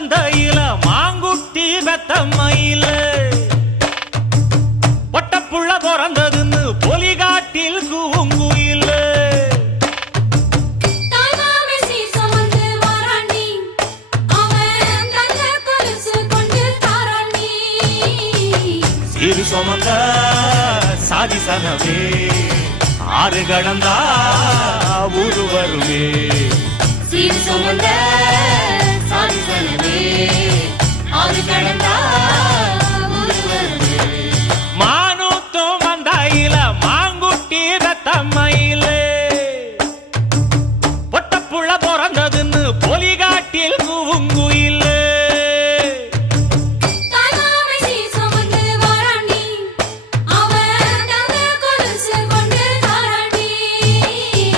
மந்தையில மாங்குட்டி பெத்தம்மையில பொட்டப்புள்ள பிறந்ததுன்னு பொலிகாட்டில் கூங்குயில சீரு சுமந்த சாதி சனவே ஆறு கடந்தா ஊரு வருவே சீர் சுமந்த